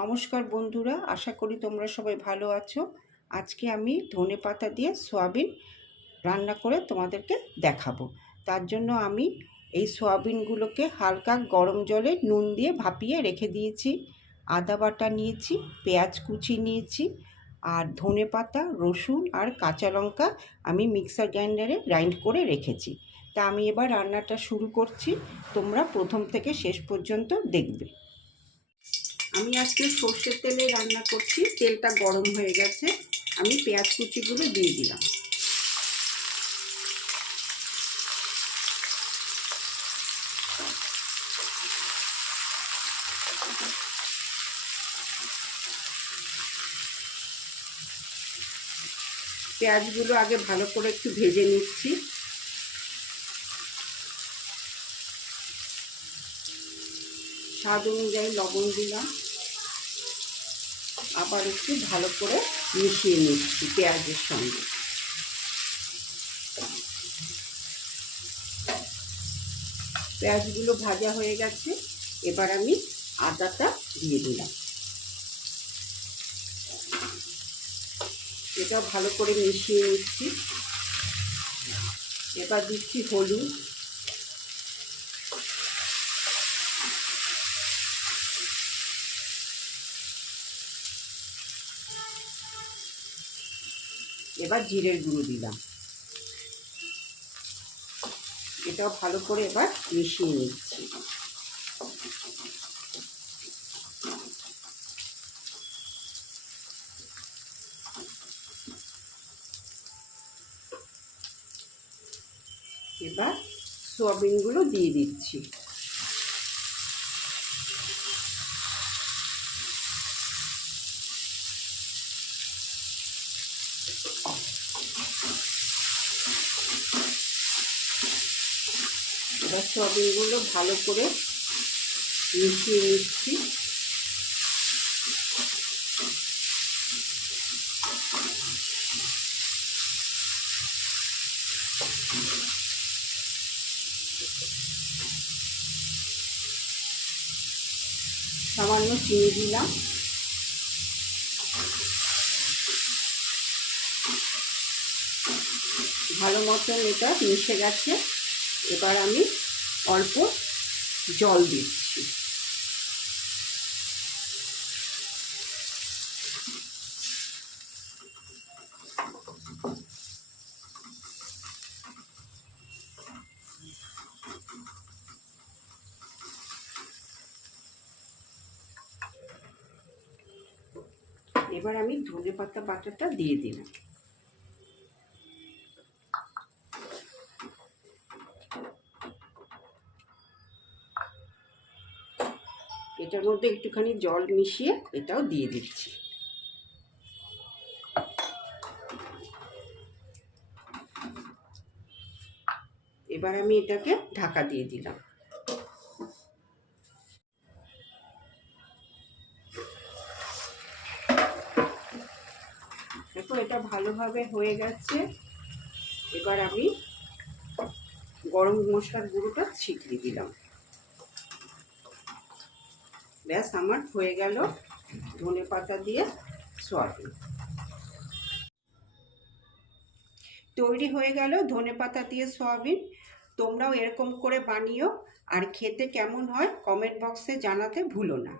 নমস্কার বন্ধুরা, আশা করি তোমরা সবাই ভালো আছো। আজকে আমি ধনেপাতা দিয়ে সয়াবিন রান্না করে তোমাদেরকে দেখাবো। তার জন্য আমি এই সয়াবিনগুলোকে হালকা গরম জলে নুন দিয়ে ভাপিয়ে রেখে দিয়েছি। আদা বাটা নিয়েছি, পেঁয়াজ কুচি নিয়েছি, আর ধনেপাতা, রসুন আর কাঁচা লঙ্কা আমি মিক্সার গ্রাইন্ডারে গ্রাইন্ড করে রেখেছি। তা আমি এবার রান্নাটা শুরু করছি, তোমরা প্রথম থেকে শেষ পর্যন্ত দেখবে। আমি আজকে সর্ষের তেলে রান্না করছি। তেলটা গরম হয়ে গেছে, আমি পেঁয়াজ কুচিগুলো দিয়ে দিলাম। পেঁয়াজগুলো আগে ভালো করে একটু ভেজে নিচ্ছি। স্বাদ অনুযায়ী লবণ দিলাম, আবার একটু ভালো করে মিশিয়ে নিচ্ছি পেঁয়াজের সঙ্গে। পেঁয়াজগুলো ভাজা হয়ে গেছে, এবার আমি আদাটা দিয়ে দিলাম। এটা ভালো করে মিশিয়ে নিচ্ছি। এবার দিচ্ছি হলুদ, এবার জিরের গুঁড়ো দিলাম। এটাও ভালো করে এবার মিশিয়ে নিচ্ছি। এবার সয়াবিনগুলো দিয়ে দিচ্ছি। এবার সয়াবিনগুলো ভালো করে মিশিয়ে নিচ্ছি। সামান্য চিনি দিলাম। ভালো মতন এটা মিশে গেছে, এবার আমি অল্প জল দিচ্ছি। এবার আমি ধনেপাতা বাটাটা দিয়ে দিলাম। এটার মধ্যে একটুখানি জল মিশিয়ে এটাও দিয়ে দিচ্ছি। এবার আমি এটাকে ঢাকা দিয়ে দিলাম। দেখো এটা ভালোভাবে হয়ে গেছে। এবার আমি গরম মশলার গুঁড়োটা ছিটিয়ে দিলাম। ব্যাস, আমার হয়ে গেল ধনেপাতা দিয়ে সয়াবিন। তৈরি হয়ে গেল ধনেপাতা দিয়ে সয়াবিন। তোমরাও এরকম করে বানিও, আর খেতে কেমন হয় কমেন্ট বক্সে জানাতে ভুলো না।